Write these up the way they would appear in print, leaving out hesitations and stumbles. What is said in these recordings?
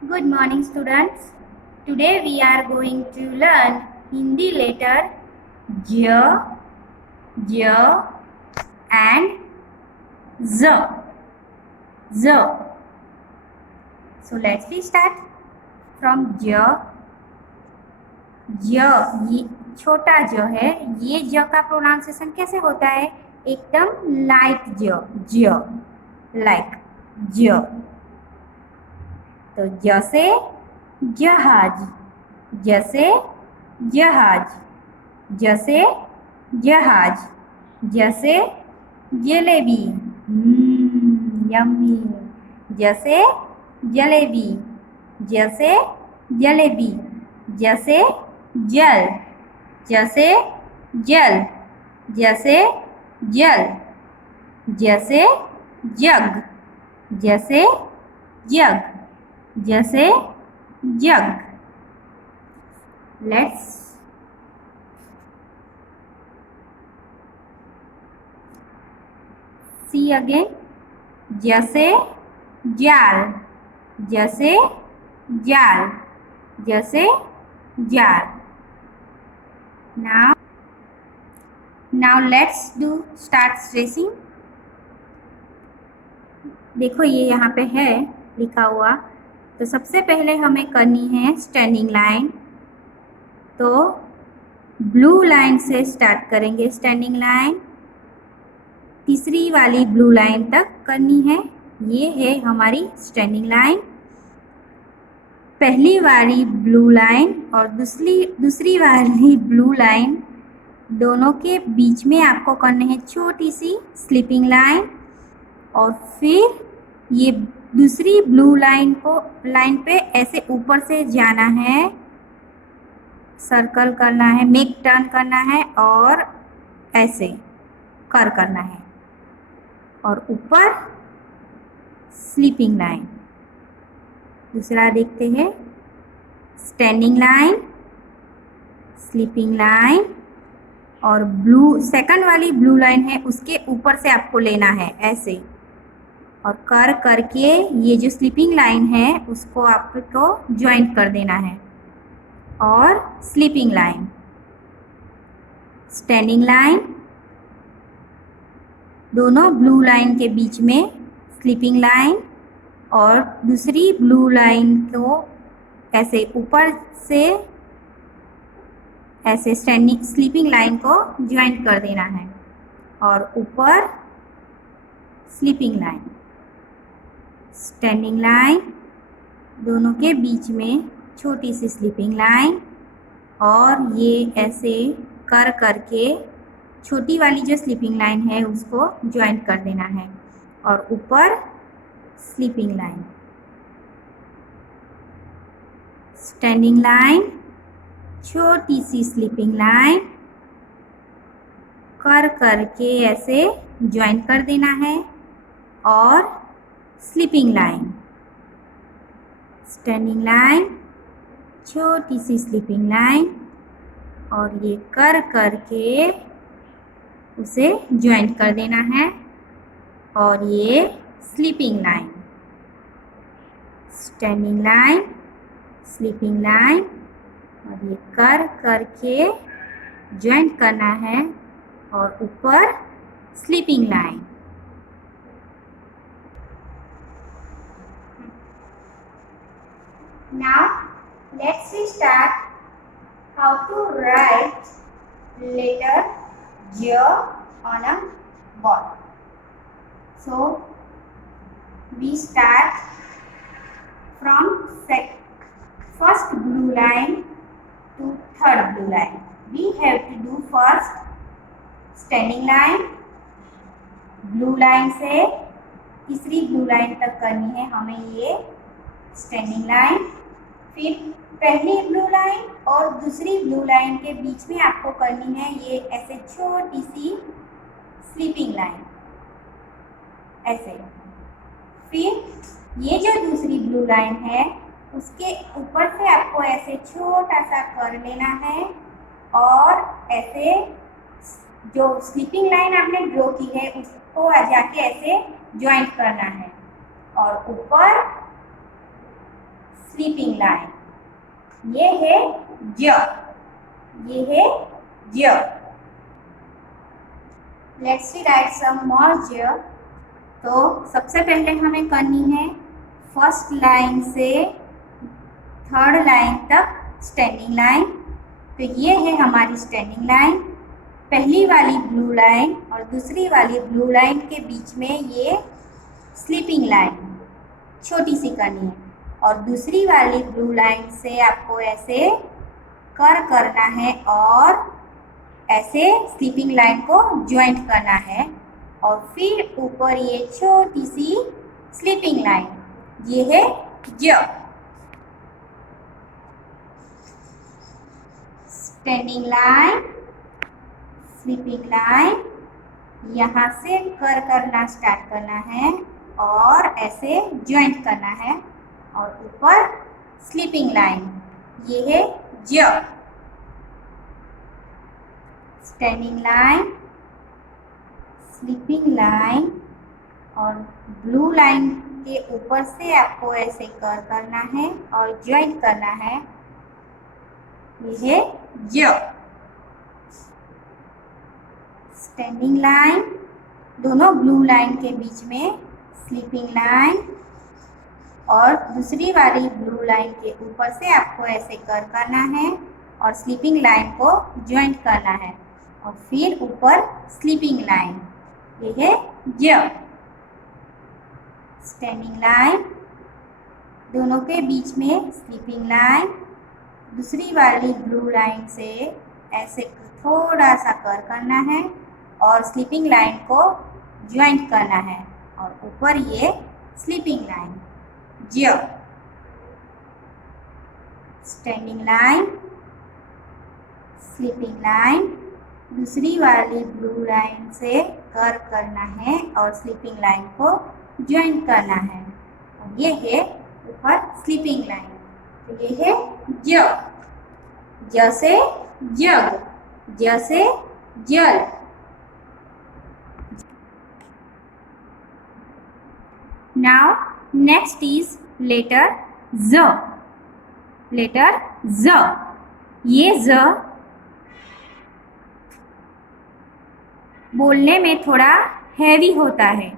Good morning, students. Today we are going to learn Hindi letter J, J and Z. Z. So let's we start from J. ज ये छोटा ज है, ये ज का प्रोनाउंसिएशन कैसे होता है? एकदम लाइक ज लाइक ज। तो जैसे जहाज, जैसे जहाज, जैसे जहाज, जैसे जलेबी, यम्मी, जैसे जलेबी, जैसे जलेबी, जैसे जल, जैसे जल, जैसे जल, जैसे जग, जैसे जग, जैसे जग। Let's see again. जैसे जाल, जैसे जाल, जैसे जाल। Now let's do start tracing. देखो ये यहाँ पे है लिखा हुआ। तो सबसे पहले हमें करनी है स्टैंडिंग लाइन। तो ब्लू लाइन से स्टार्ट करेंगे स्टैंडिंग लाइन, तीसरी वाली ब्लू लाइन तक करनी है। ये है हमारी स्टैंडिंग लाइन। पहली वाली ब्लू लाइन और दूसरी वाली ब्लू लाइन, दोनों के बीच में आपको करनी है छोटी सी स्लीपिंग लाइन। और फिर ये दूसरी ब्लू लाइन पे ऐसे ऊपर से जाना है, सर्कल करना है, मेक टर्न करना है और ऐसे कर करना है और ऊपर स्लीपिंग लाइन। दूसरा देखते हैं, स्टैंडिंग लाइन, स्लीपिंग लाइन और ब्लू सेकंड वाली ब्लू लाइन है उसके ऊपर से आपको लेना है ऐसे और कर करके ये जो स्लीपिंग लाइन है उसको आपको ज्वाइंट कर देना है। और स्लीपिंग लाइन, स्टैंडिंग लाइन, दोनों ब्लू लाइन के बीच में स्लीपिंग लाइन और दूसरी ब्लू लाइन को ऐसे ऊपर से ऐसे स्लीपिंग लाइन को ज्वाइंट कर देना है और ऊपर स्लीपिंग लाइन, स्टैंडिंग लाइन, दोनों के बीच में छोटी सी स्लीपिंग लाइन और ये ऐसे कर करके छोटी वाली जो स्लीपिंग लाइन है उसको ज्वाइंट कर देना है और ऊपर स्लीपिंग लाइन, स्टैंडिंग लाइन, छोटी सी स्लीपिंग लाइन कर करके ऐसे ज्वाइंट कर देना है और स्लीपिंग लाइन, स्टैंडिंग लाइन, छोटी सी स्लीपिंग लाइन और ये कर करके उसे ज्वाइंट कर देना है और ये sleeping line, standing line, sleeping line और ये कर करके ज्वाइंट करना है और ऊपर sleeping line. Now let's start how to write letter J on a ball. So we start from first blue line to third blue line. We have to do first standing line, blue line से तीसरी blue line तक करनी है हमें ये standing line. फिर पहली blue line और दूसरी ब्लू लाइन के बीच में आपको करनी है ये ऐसे छोटी सी स्लीपिंग लाइन ऐसे। फिर ये जो दूसरी ब्लू लाइन है उसके ऊपर से आपको ऐसे छोटा सा कर लेना है और ऐसे जो स्लीपिंग लाइन आपने ड्रॉ की है उसको जाके ऐसे ज्वाइंट करना है और ऊपर स्लीपिंग लाइन। ये है ज, ये है ज। लेट्स सी राइट सम मोर ज। तो सबसे पहले हमें करनी है फर्स्ट लाइन से थर्ड लाइन तक स्टैंडिंग लाइन। तो ये है हमारी स्टैंडिंग लाइन। पहली वाली ब्लू लाइन और दूसरी वाली ब्लू लाइन के बीच में ये स्लीपिंग लाइन छोटी सी करनी है, और दूसरी वाली ब्लू लाइन से आपको ऐसे कर करना है और ऐसे स्लीपिंग लाइन को ज्वाइंट करना है, और फिर ऊपर ये छोटी सी स्लीपिंग लाइन, ये है ज। स्टैंडिंग लाइन, स्लीपिंग लाइन, यहाँ से कर करना स्टार्ट करना है और ऐसे ज्वाइंट करना है, और ऊपर स्लीपिंग लाइन, ये है ज। स्टैंडिंग लाइन, स्लीपिंग लाइन, और ब्लू लाइन के ऊपर से आपको ऐसे कर करना है और ज्वाइंट करना है, ये है ज। स्टैंडिंग लाइन, दोनों ब्लू लाइन के बीच में स्लीपिंग लाइन, और दूसरी वाली ब्लू लाइन के ऊपर से आपको ऐसे कर करना है और स्लीपिंग लाइन को ज्वाइंट करना है, और फिर ऊपर स्लीपिंग लाइन, ये है ज। स्टैंडिंग लाइन, दोनों के बीच में स्लीपिंग लाइन, दूसरी वाली ब्लू लाइन से ऐसे थोड़ा सा कर करना है और स्लीपिंग लाइन को ज्वाइंट करना है, और ऊपर ये स्लीपिंग लाइन, ज। स्टैंडिंग लाइन, स्लीपिंग लाइन, दूसरी वाली ब्लू लाइन से कर करना है और स्लीपिंग लाइन को ज्वाइंट करना है, और ये है ऊपर स्लीपिंग लाइन, तो ये है ज। ज से जग, ज से जल। Now next is letter Z. Letter Z. ये Z बोलने में थोड़ा हैवी होता है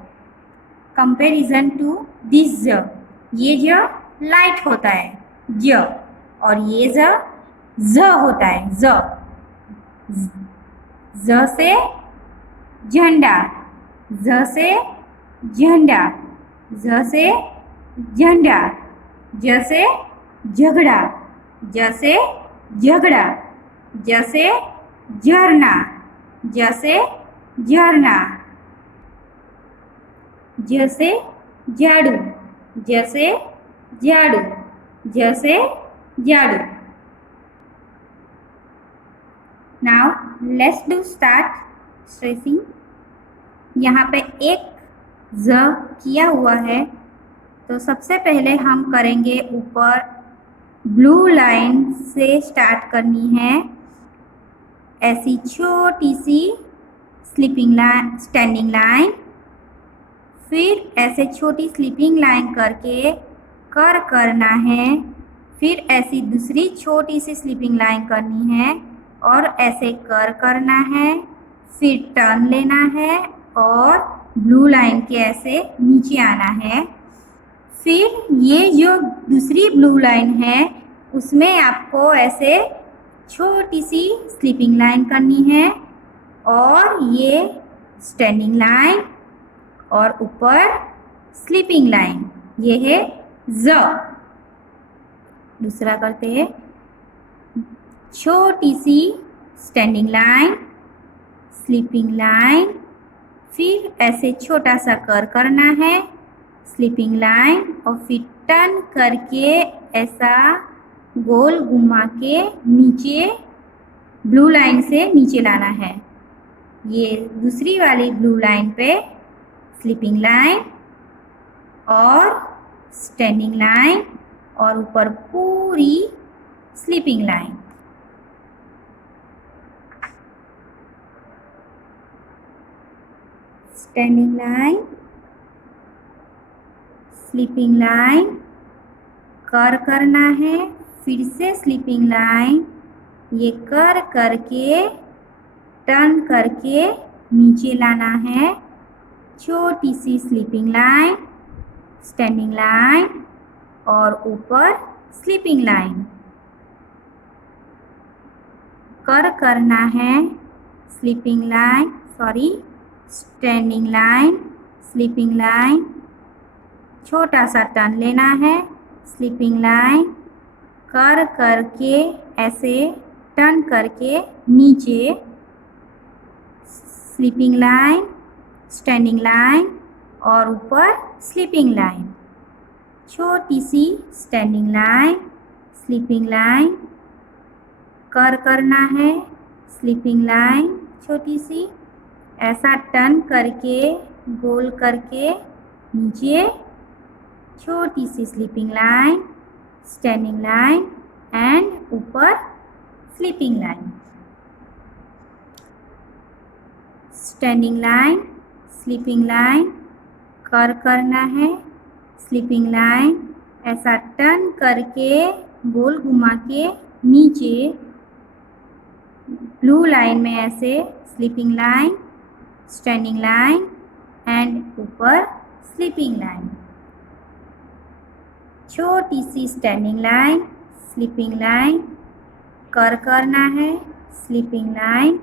कंपेरिजन टू दिस ज। ये ज लाइट होता है ज, और ये ज होता है ज। ज से झंडा, ज से झंडा, ज से झंडा, ज से झगड़ा, ज से झगड़ा, ज से झरना, ज से झरना, ज से झाड़ू, ज से झाड़ू, ज से झाड़ू। Now let's do start stressing. यहाँ पे एक ज किया हुआ है, तो सबसे पहले हम करेंगे ऊपर ब्लू लाइन से स्टार्ट करनी है ऐसी छोटी सी स्लीपिंग लाइन, स्टैंडिंग लाइन, फिर ऐसे छोटी स्लीपिंग लाइन करके कर करना है, फिर ऐसी दूसरी छोटी सी स्लीपिंग लाइन करनी है और ऐसे कर करना है, फिर टर्न लेना है और ब्लू लाइन के ऐसे नीचे आना है। फिर ये जो दूसरी ब्लू लाइन है उसमें आपको ऐसे छोटी सी स्लीपिंग लाइन करनी है, और ये स्टैंडिंग लाइन और ऊपर स्लीपिंग लाइन, ये है ज। दूसरा करते हैं, छोटी सी स्टैंडिंग लाइन, स्लीपिंग लाइन, फिर ऐसे छोटा सा कर करना है, स्लीपिंग लाइन, और फिर टर्न करके ऐसा गोल घुमा के नीचे ब्लू लाइन से नीचे लाना है। ये दूसरी वाली ब्लू लाइन पे स्लीपिंग लाइन और स्टैंडिंग लाइन और ऊपर पूरी sleeping line. Standing line, sleeping line, कर करना है, फिर से स्लीपिंग लाइन, ये कर करके टर्न करके नीचे लाना है, छोटी सी स्लीपिंग लाइन, स्टैंडिंग लाइन और ऊपर स्लीपिंग लाइन। कर करना है, sleeping line, standing line, sleeping line, छोटा सा टर्न लेना है, स्लीपिंग लाइन, कर करके ऐसे टर्न करके नीचे, स्लीपिंग लाइन, स्टैंडिंग लाइन और ऊपर स्लीपिंग लाइन, छोटी सी स्टैंडिंग लाइन, स्लीपिंग लाइन, कर करना है, स्लीपिंग लाइन छोटी सी, ऐसा टर्न करके गोल करके नीचे, छोटी सी sleeping line, standing line and ऊपर sleeping line, standing line, sleeping line, कर करना है, स्लीपिंग लाइन, ऐसा टर्न करके गोल घुमा के नीचे, ब्लू लाइन में ऐसे sleeping line, standing line and ऊपर स्लीपिंग लाइन, छोटी सी स्टैंडिंग लाइन, स्लीपिंग लाइन, कर करना है, स्लीपिंग लाइन,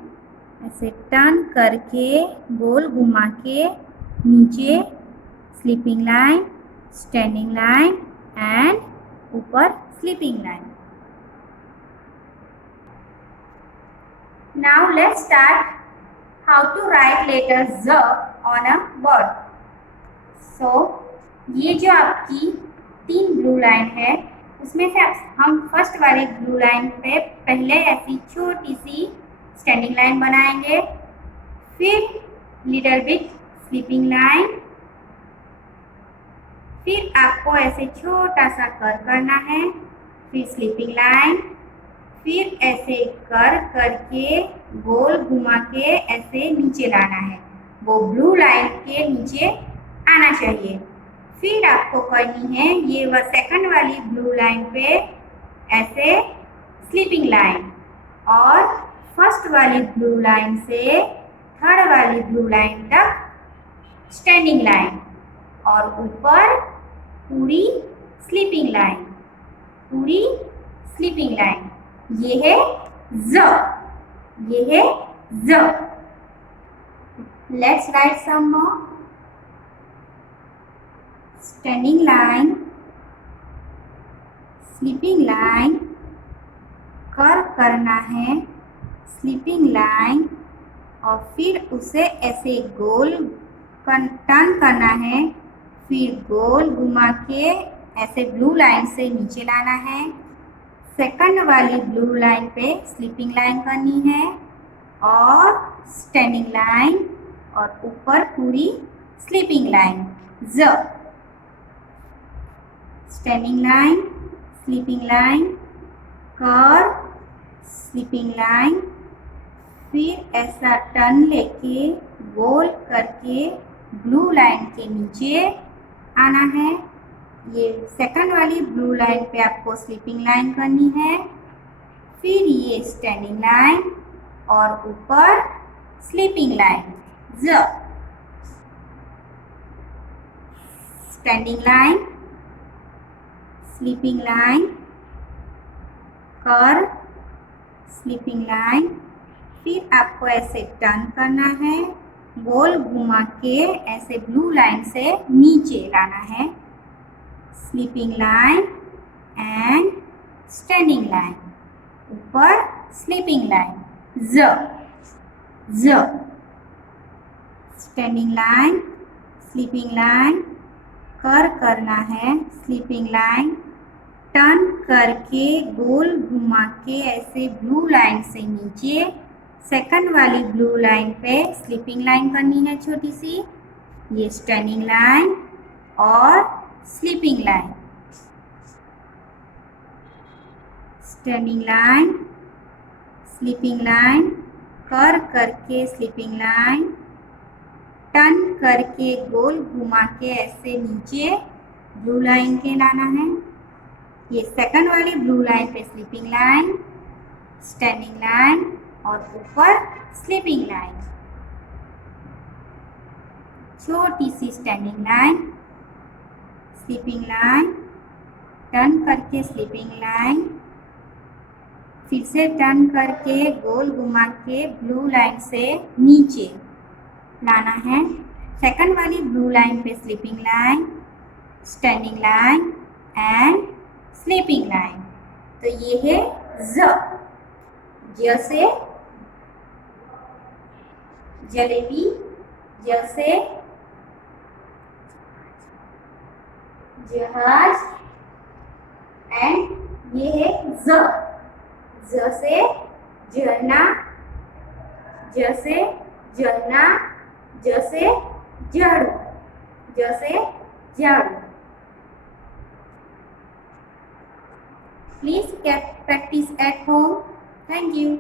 ऐसे टर्न करके गोल घुमा के नीचे, sleeping line, standing line and ऊपर sleeping line. Now let's start how to write letter Z on a board. So ये जो आपकी 3 ब्लू लाइन है, उसमें से हम फर्स्ट वाले ब्लू लाइन पे पहले ऐसी छोटी सी स्टैंडिंग लाइन बनाएंगे, फिर लिटिल बिट स्लीपिंग लाइन, फिर आपको ऐसे छोटा सा कर करना है, फिर स्लीपिंग लाइन, फिर ऐसे कर करके गोल घुमा के ऐसे नीचे लाना है, वो ब्लू लाइन के नीचे आना चाहिए। फिर आपको करनी है ये सेकंड वाली ब्लू लाइन पे ऐसे स्लीपिंग लाइन और फर्स्ट वाली ब्लू लाइन से थर्ड वाली ब्लू लाइन तक स्टैंडिंग लाइन और ऊपर पूरी स्लीपिंग लाइन, पूरी स्लीपिंग लाइन। ये है Z, ये है Z। Let's write some more. Standing line, sleeping line, कर करना है, स्लीपिंग लाइन और फिर उसे ऐसे गोल टर्न करना है, फिर गोल घुमा के ऐसे ब्लू लाइन से नीचे लाना है, सेकंड वाली ब्लू लाइन पे स्लीपिंग लाइन करनी है और स्टैंडिंग लाइन और ऊपर पूरी sleeping line Z। Standing line, sleeping line, कर, स्लीपिंग लाइन, फिर ऐसा टर्न लेके गोल करके ब्लू लाइन के नीचे आना है, ये सेकंड वाली ब्लू लाइन पे आपको स्लीपिंग लाइन करनी है, फिर ये स्टैंडिंग लाइन और ऊपर sleeping line Z। Standing line, sleeping line, कर, स्लीपिंग लाइन, फिर आपको ऐसे टर्न करना है, गोल घुमा के ऐसे ब्लू लाइन से नीचे लाना है, sleeping line and standing line, ऊपर sleeping line Z। Standing line, sleeping line, कर करना है, स्लीपिंग लाइन, टर्न करके गोल घुमा के ऐसे ब्लू लाइन से नीचे, सेकंड वाली ब्लू लाइन पे स्लीपिंग लाइन करनी है छोटी सी, ये स्टैंडिंग लाइन और sleeping line, standing line, sleeping line, कर करके स्लीपिंग लाइन, टर्न करके गोल घुमा के ऐसे नीचे ब्लू लाइन के लाना है, ये सेकंड वाली ब्लू लाइन पे स्लीपिंग लाइन, स्टैंडिंग लाइन और ऊपर स्लीपिंग लाइन, छोटी सी standing line, sleeping line, turn करके स्लीपिंग लाइन, फिर से टर्न करके गोल घुमा के ब्लू लाइन से नीचे लाना है। सेकंड वाली ब्लू लाइन पे sleeping line, standing line and sleeping line. तो ये है ज से जलेबी, ज से जहाज एंड ये है ज से झरना, ज से झरना, ज से झाड़ू, ज से झाड़ू। Please practice at home. Thank you.